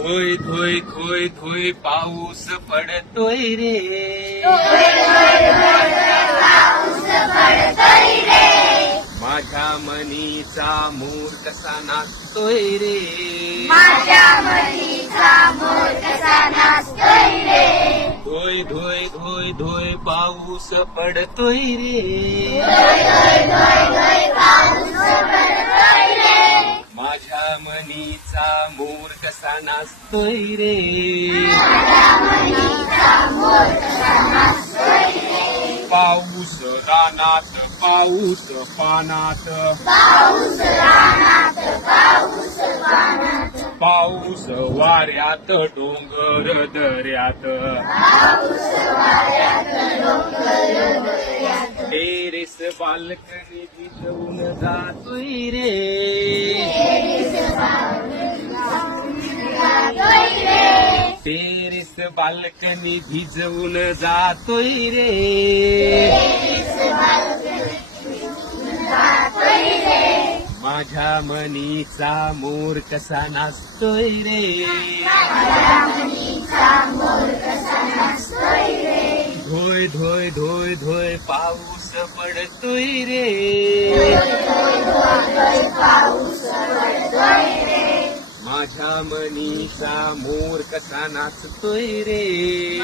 थोय थोय थोय थोय पाऊस पडतोय रे. माझ्या मनीचा मूर कसा नाचतोय रे. माझ्या मनीचा मोर कसा नाचतोय रे. धोय धोय धोय धोय पाऊस पडतोय रे. माझ्या मनीचा मोर कसा नाचतोय रे. पाऊस रानात पाऊस पानात. पाऊस वाऱ्यात डोंगर दऱ्यात टेरेस बाल्कनी भिजवून जातोय रे. टेरेस बाल्कनी भिजवून जातोय रे. माझ्या मनीचा मोर कसा नाचतोय रे. धोय धोय धोय धोय पाऊस पडतोय रे. मनीचा मोर कसा नाचतोय रे?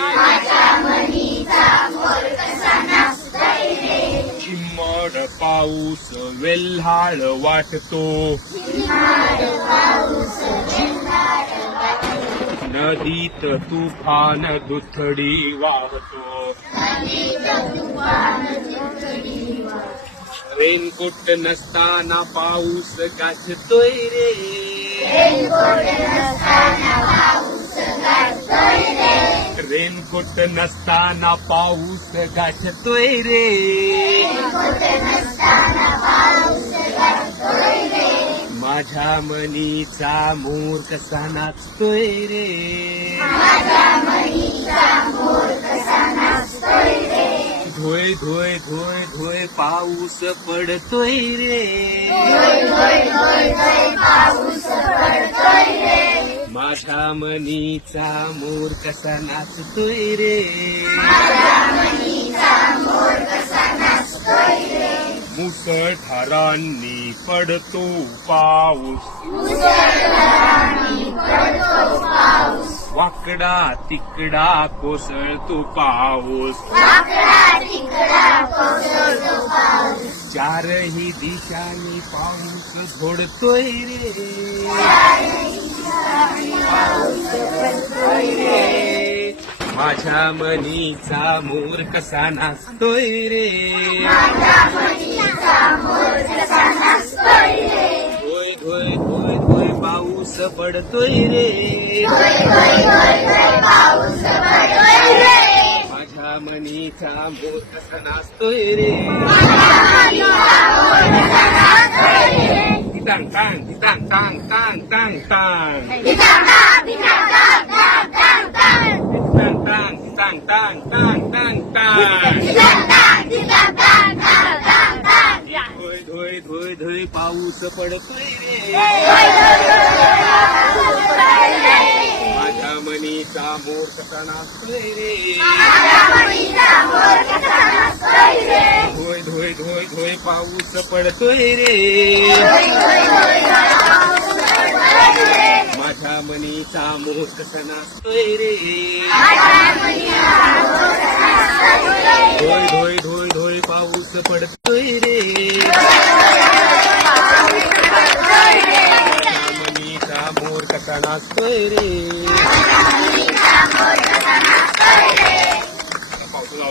चिम्मड पाऊस वेल्हाळ वाटतो. नदीत तुफान दुथडी वाहतो. रेनकोट नसताना पाऊस गाजतोय रे. रेनकोट नसताना पाऊस गाजतोय रे. माझ्या मनीचा मोर कसा नाचतोय रे. धोय धोय धोय धोय पाऊस पडतोय रे. माझ्या मनीचा मोर कसा नाचतोय रे. मुसळधारांनी पडतो पाऊस. वाकडा तिकडा कोसळतो पाऊस. चारही दिशाने पाऊस झोडतोय रे. माझ्या मनीचा मोर कसा नाचतोय रे. होय होय होय होय पाऊस पडतोय रे. माझ्या मनीचा मोर कसा नाचतोय रे टांग टांग टांग टांग टांग टांग टांग टांग टांग टांग टांग टांग टांग टांग धोय धोय धोय धोय पाऊस पडतोय रे. माझ्या मनीचा मोर कसा नाचतोय रे धोय धोय धोय धोय पाऊस पडतोय रे. माझ्या मनीचा मोर कसा नाचतोय रे. मोठा नाचतोय रे पावसाला